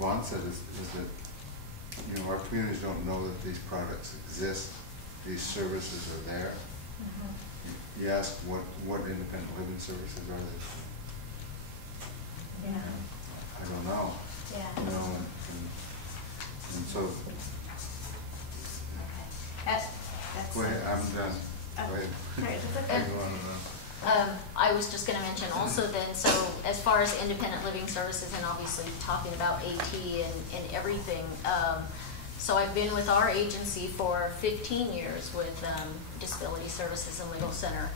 Vaughn said is that, you know, our communities don't know that these products exist, these services are there. You ask what independent living services are there? Yeah. I don't know. Yeah. You know, and so. That's Go ahead, I'm done. Go ahead. Right, that's How okay. you wanna know? I was just going to mention also then, so as far as independent living services and obviously talking about AT and everything, so I've been with our agency for 15 years with Disability Services and Legal Center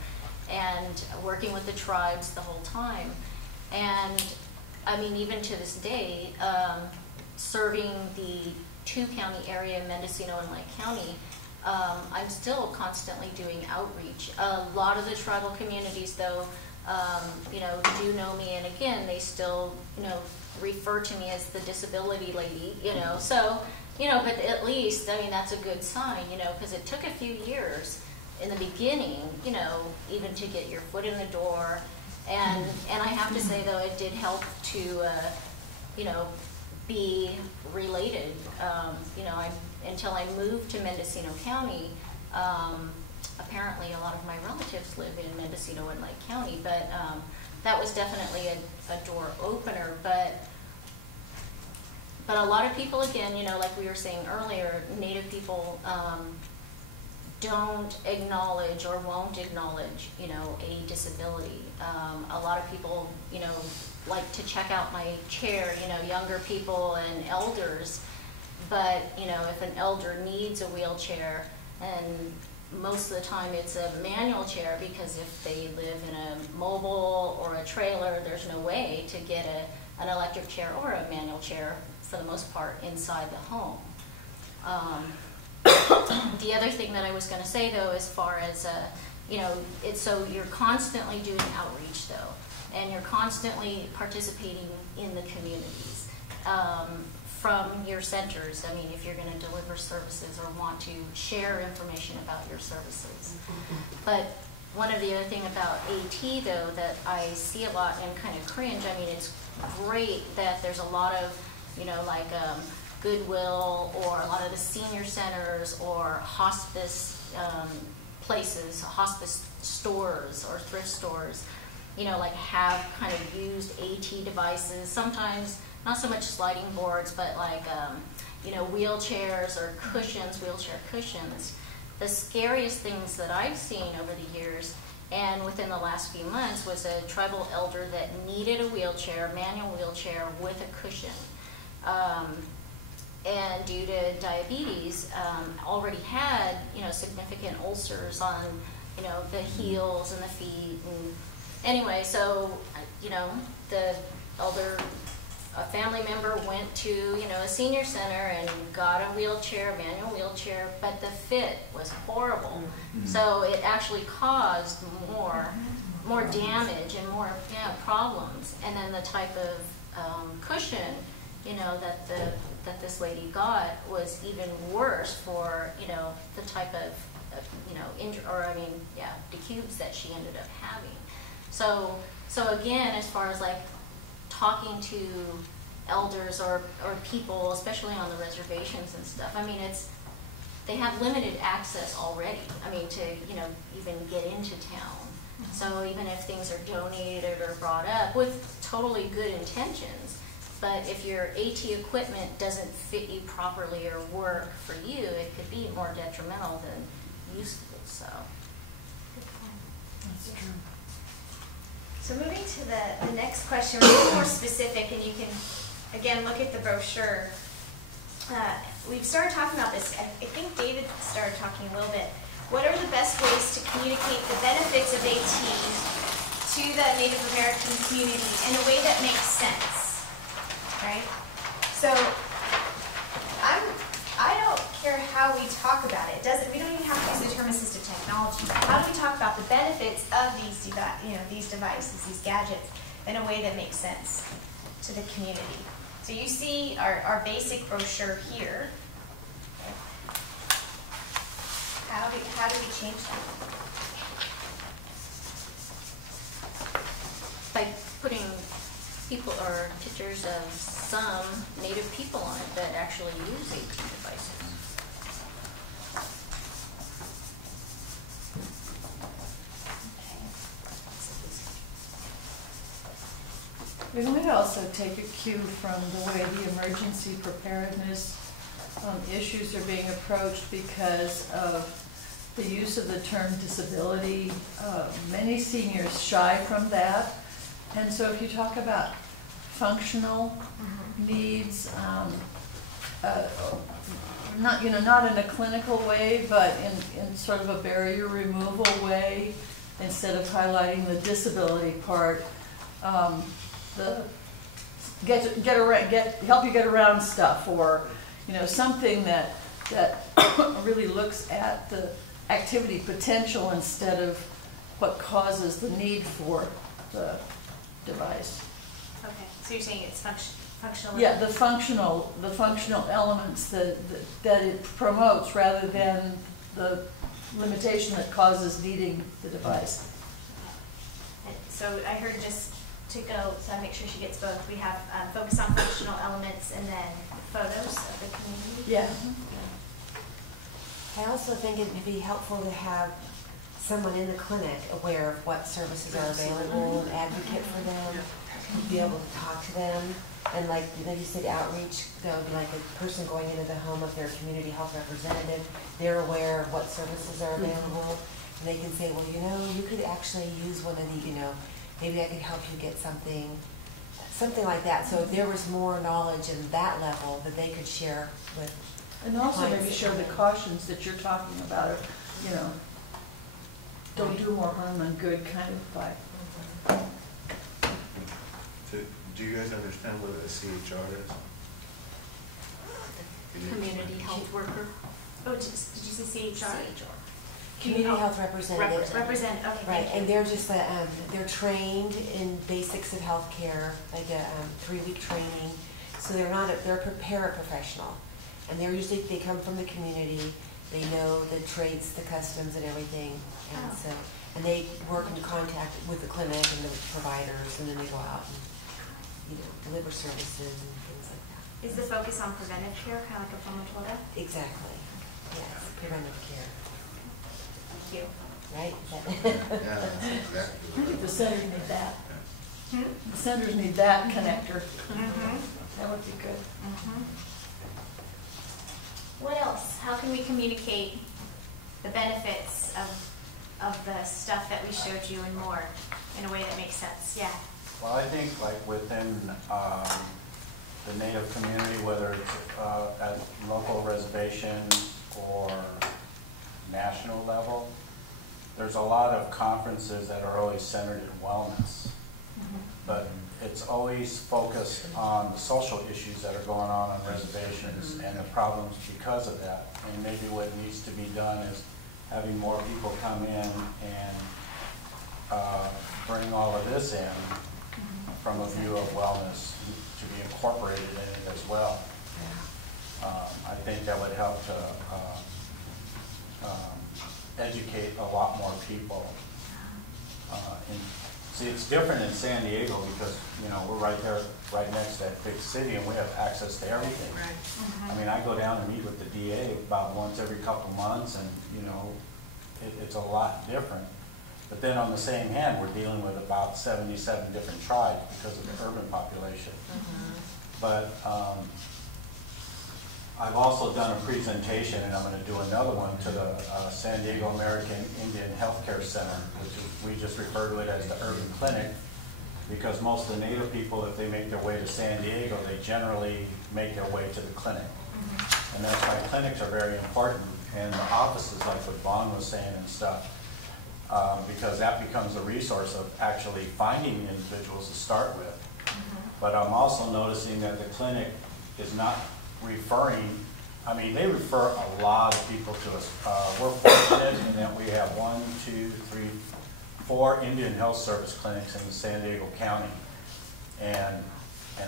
and working with the tribes the whole time. And I mean, even to this day, serving the two-county area, Mendocino and Lake County, I'm still constantly doing outreach. A lot of the tribal communities, though, you know, do know me, and again, they still, you know, refer to me as the disability lady, you know. So, you know, but at least, I mean, that's a good sign, you know, because it took a few years in the beginning, you know, even to get your foot in the door. And I have to say, though, it did help to, you know, be related. You know, until I moved to Mendocino County, apparently a lot of my relatives live in Mendocino and Lake County, but that was definitely a door opener. But a lot of people, again, you know, like we were saying earlier, Native people don't acknowledge or won't acknowledge, you know, a disability. A lot of people, you know, like to check out my chair, you know, younger people and elders. But, you know, if an elder needs a wheelchair, and most of the time it's a manual chair, because if they live in a mobile or a trailer, there's no way to get an electric chair or a manual chair, for the most part, inside the home. The other thing that I was going to say, though, as far as, you know, it's so you're constantly doing outreach, though, and you're constantly participating in the communities. From your centers, I mean, if you're going to deliver services or want to share information about your services. But one of the other thing about AT, though, that I see a lot and kind of cringe, I mean, it's great that there's a lot of, you know, like Goodwill or a lot of the senior centers or hospice places, hospice stores or thrift stores, you know, like have kind of used AT devices, sometimes not so much sliding boards, but like, you know, wheelchairs or cushions, wheelchair cushions. The scariest things that I've seen over the years and within the last few months was a tribal elder that needed a wheelchair, manual wheelchair with a cushion. And due to diabetes, already had, you know, significant ulcers on, you know, the heels and the feet. And anyway, so, you know, the elder, a family member went to, you know, a senior center and got a wheelchair, a manual wheelchair, but the fit was horrible. So it actually caused more damage and more, yeah, problems. And then the type of cushion, you know, that this lady got was even worse for, you know, the type of, you know, the cubes that she ended up having. So again, as far as like talking to elders or people, especially on the reservations and stuff, I mean, they have limited access already. I mean, to, you know, even get into town. So even if things are donated or brought up with totally good intentions, but if your AT equipment doesn't fit you properly or work for you, it could be more detrimental than useful. So. That's true. So moving to the next question, a little more specific, and you can, again, look at the brochure. We've started talking about this. I think David started talking a little bit. What are the best ways to communicate the benefits of AT to the Native American community in a way that makes sense, right? So I don't care how we talk about it. We don't even have to use the term assistive technology. How do we talk about the benefits of these devices, these gadgets, in a way that makes sense to the community? So you see our basic brochure here. How do we change that? By putting people or pictures of some Native people on it that actually use AP devices. We might also take a cue from the way the emergency preparedness issues are being approached because of the use of the term disability. Many seniors shy from that. And so if you talk about functional needs, not in a clinical way, but in sort of a barrier removal way, instead of highlighting the disability part, help you get around stuff, or something that really looks at the activity potential instead of what causes the need for the device. Okay, so you're saying it's functional? Yeah, the functional elements that it promotes, rather than the limitation that causes needing the device. And so I heard, just to go, so I make sure she gets both, we have focus on functional elements and then photos of the community. Yeah. I also think it would be helpful to have someone in the clinic aware of what services are available, an advocate for them, be able to talk to them. And like you said, outreach, that would be like a person going into the home of their community health representative. They're aware of what services are available. And they can say, well, you could actually use one of the, maybe I could help you get something like that. So if there was more knowledge in that level that they could share with. And also maybe share the cautions that you're talking about, or, don't do more harm than good kind of vibe. So, do you guys understand what a CHR is? Community health worker. Oh, did you say CHR? Community health representative. Represent, okay. Right, and they're just they're trained in basics of healthcare, like a 3-week training. So they're a paraprofessional, and they come from the community. They know the traits, the customs, and everything, and and they work in contact with the clinic and the providers, and then they go out and deliver services and things like that. Is the focus on preventive care, kind of like a Pomatoda? Exactly. Yes, preventive care. Thank you. Right? Yeah, that's exactly I what think the centers need that. Hmm? The centers need that connector. Mm-hmm. That would be good. Mm-hmm. What else? How can we communicate the benefits of the stuff that we showed you and more in a way that makes sense? Yeah. Well, I think like within the Native community, whether it's at local reservations or national level, there's a lot of conferences that are always centered in wellness. But it's always focused on the social issues that are going on reservations and the problems because of that. And maybe what needs to be done is having more people come in and bring all of this in from a view of wellness to be incorporated in it as well. I think that would help to educate a lot more people. See, it's different in San Diego because, we're right there, right next to that big city, and we have access to everything. Mm-hmm. I mean, I go down and meet with the DA about once every couple months, and, it's a lot different. But then on the same hand, we're dealing with about 77 different tribes because of the urban population. But I've also done a presentation, and I'm going to do another one to the San Diego American Indian Healthcare Center, which we just refer to it as the urban clinic, because most of the Native people, if they make their way to San Diego, they generally make their way to the clinic. And that's why clinics are very important, and the offices, like what Vaughn was saying and stuff, because that becomes a resource of actually finding individuals to start with. But I'm also noticing that the clinic is not referring, they refer a lot of people to us. We're fortunate in that we have 4 Indian Health Service clinics in San Diego County. And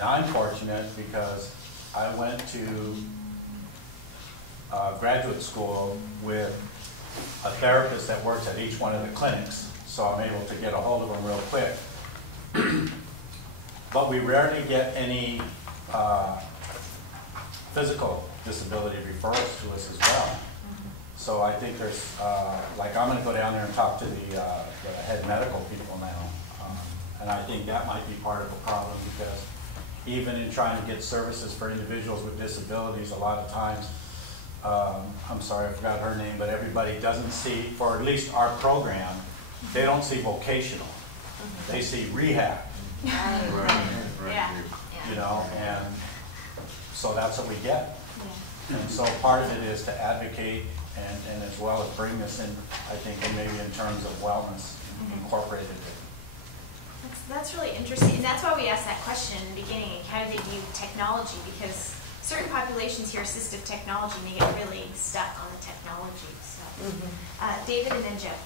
I'm fortunate because I went to graduate school with a therapist that works at each one of the clinics, so I'm able to get a hold of them real quick. But we rarely get any physical disability referrals to us as well. So I think there's, like, I'm gonna go down there and talk to the head medical people now. And I think that might be part of the problem, because even in trying to get services for individuals with disabilities, a lot of times, I'm sorry, I forgot her name, but everybody doesn't see, for at least our program, they don't see vocational. They see rehab, Yeah. you know, and so that's what we get. And so part of it is to advocate and as well as bring this in, I think, and maybe in terms of wellness, incorporated it. That's really interesting, and that's why we asked that question in the beginning, how do they view technology, because certain populations hear assistive technology and they get really stuck on the technology, so. David and then Joe.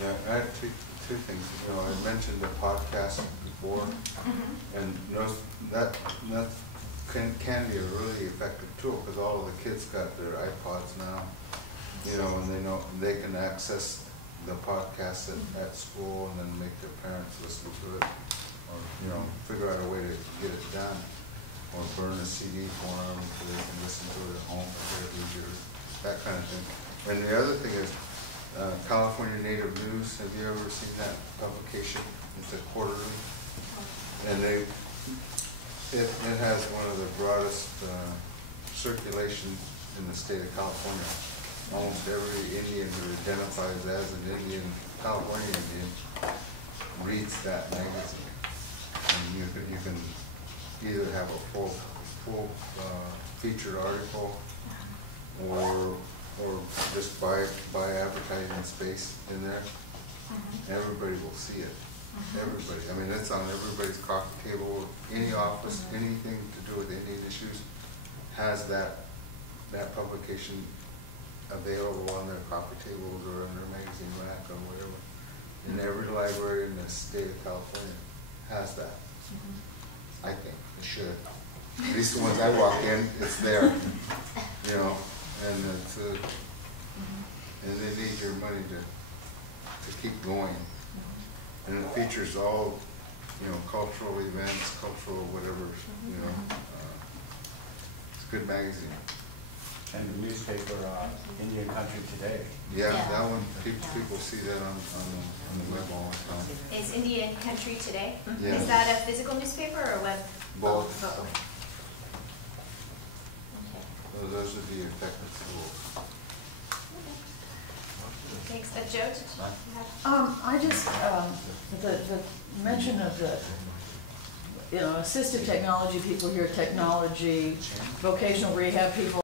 Yeah, I have two things. You know, I mentioned the podcast before, and that can be a really effective tool, because all of the kids got their iPods now, you know, and they can access the podcast at school and then make their parents listen to it, or, you know, figure out a way to get it done, or burn a CD for them so they can listen to it at home for their leisure, that kind of thing. And the other thing is California Native News. Have you ever seen that publication? It's a quarterly, and it has one of the broadest circulations in the state of California. Almost every Indian who identifies as an Indian, California Indian, reads that magazine. And you can either have a full featured article, or just buy advertising space in there. Everybody will see it. Everybody. I mean, it's on everybody's coffee table. Any office, anything to do with Indian issues has that publication available on their coffee tables or in their magazine rack or whatever. And every library in the state of California has that. I think it should. At least the ones I walk in, it's there. You know, and it's and they need your money to keep going. And it features all, you know, cultural events, cultural whatever, you know. It's a good magazine. And the newspaper, Indian Country Today. Yeah, that one, people see that on the web all the time. Is Indian Country Today? Yeah. Is that a physical newspaper or a web? Both. Both. So those would be effective tools. Thanks. Joe, did you have? I just, the mention of the, you know, assistive technology, people hear technology, vocational rehab people